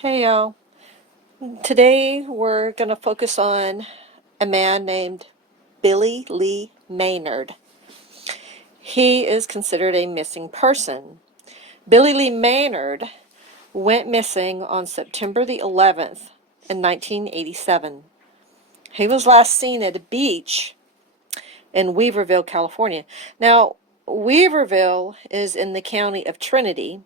Hey y'all. Today we're going to focus on a man named Billie Lee Maynard. He is considered a missing person. Billie Lee Maynard went missing on September the 11th in 1987. He was last seen at a beach in Weaverville, California. Now, Weaverville is in the county of Trinity,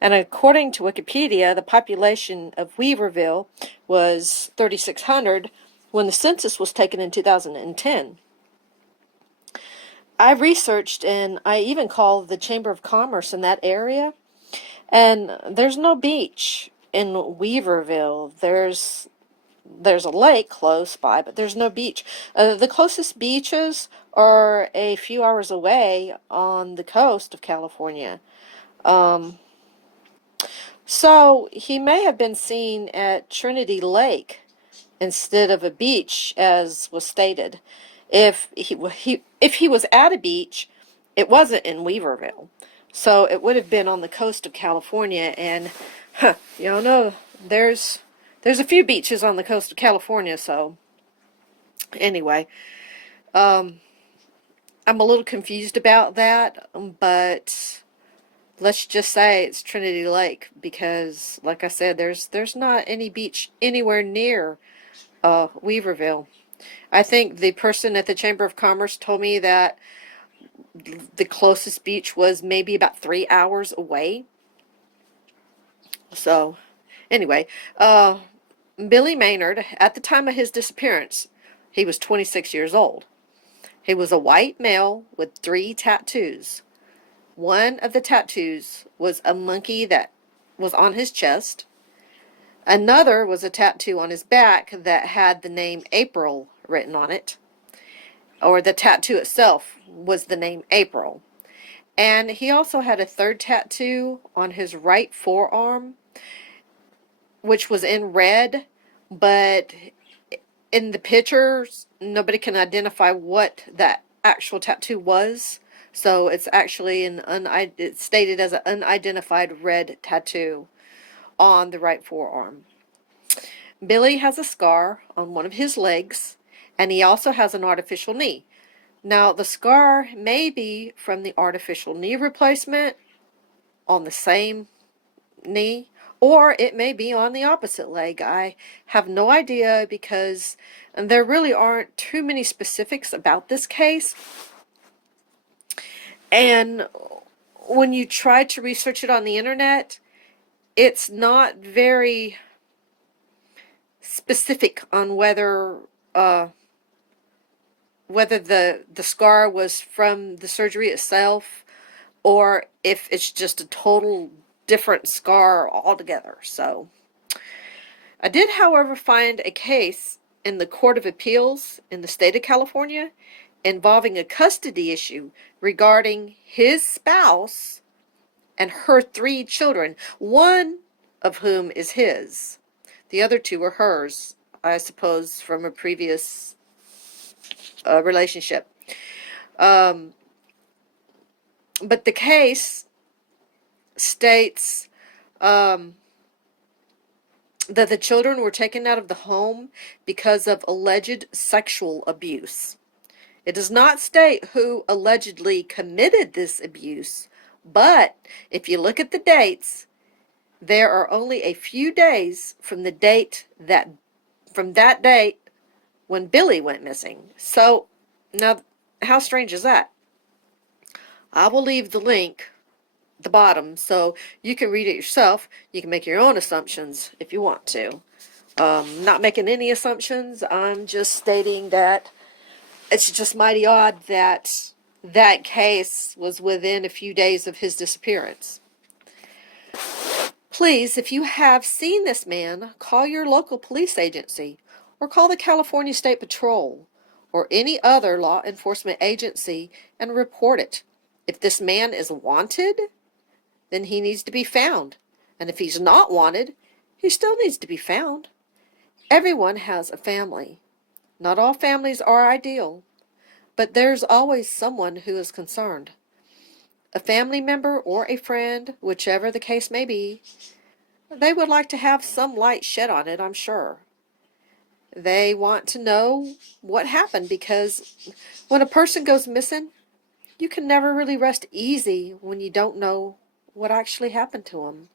and according to Wikipedia, the population of Weaverville was 3,600 when the census was taken in 2010. I researched and I even called the Chamber of Commerce in that area, and there's no beach in Weaverville. There's a lake close by, but there's no beach. The closest beaches are a few hours away on the coast of California. Um, So he may have been seen at Trinity Lake instead of a beach, as was stated. If he was at a beach, it wasn't in Weaverville, so it would have been on the coast of California. And y'all know there's a few beaches on the coast of California. So anyway, um, I'm a little confused about that, but let's just say it's Trinity Lake because, like I said, there's not any beach anywhere near Weaverville. I think the person at the Chamber of Commerce told me that the closest beach was maybe about 3 hours away. So, anyway, Billy Maynard, at the time of his disappearance, he was 26 years old. He was a white male with 3 tattoos. One of the tattoos was a monkey that was on his chest. Another was a tattoo on his back that had the name April written on it, or the tattoo itself was the name April. And he also had a third tattoo on his right forearm, which was in red, but in the pictures, nobody can identify what that actual tattoo was. So it's actually it's stated as an unidentified red tattoo on the right forearm. Billy has a scar on one of his legs, and he also has an artificial knee. Now, the scar may be from the artificial knee replacement on the same knee, or it may be on the opposite leg. I have no idea because there really aren't too many specifics about this case. And when you try to research it on the internet, it's not very specific on whether the scar was from the surgery itself or if it's just a total different scar altogether. So I did, however, find a case in the Court of Appeals in the state of California involving a custody issue regarding his spouse and her 3 children, one of whom is his. The other 2 are hers, I suppose, from a previous relationship. Um, but the case states that the children were taken out of the home because of alleged sexual abuse. It does not state who allegedly committed this abuse, but if you look at the dates, there are only a few days from that date when Billy went missing. So, now, how strange is that? I will leave the link at the bottom so you can read it yourself. You can make your own assumptions if you want to. Not making any assumptions. I'm just stating that it's just mighty odd that that case was within a few days of his disappearance. Please, if you have seen this man, call your local police agency or call the California State Patrol or any other law enforcement agency and report it. If this man is wanted, then he needs to be found. And if he's not wanted, he still needs to be found. Everyone has a family. Not all families are ideal, but there's always someone who is concerned. A family member or a friend, whichever the case may be, They would like to have some light shed on it, I'm sure. They want to know what happened because when a person goes missing, you can never really rest easy when you don't know what actually happened to them.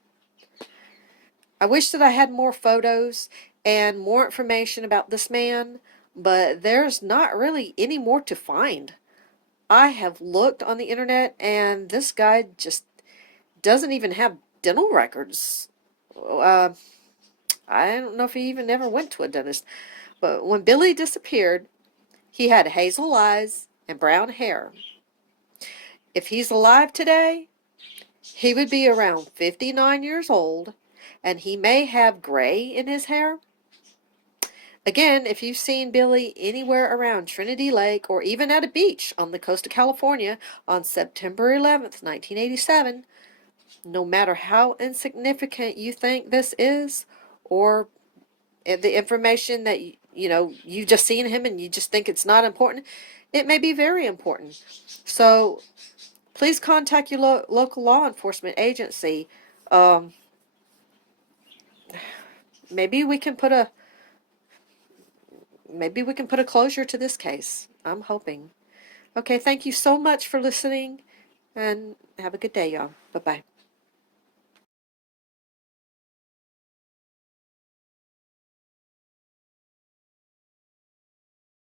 I wish that I had more photos and more information about this man, but there's not really any more to find. I have looked on the internet and this guy just doesn't even have dental records. Uh, I don't know if he even ever went to a dentist. But when Billy disappeared, he had hazel eyes and brown hair. If he's alive today, he would be around 59 years old, and he may have gray in his hair. Again, if you've seen Billy anywhere around Trinity Lake or even at a beach on the coast of California on September 11th, 1987, no matter how insignificant you think this is, or the information that you've just seen him and you just think it's not important, it may be very important. So please contact your local law enforcement agency. Um, maybe we can put a closure to this case. I'm hoping. Okay, thank you so much for listening, and have a good day, y'all. Bye bye.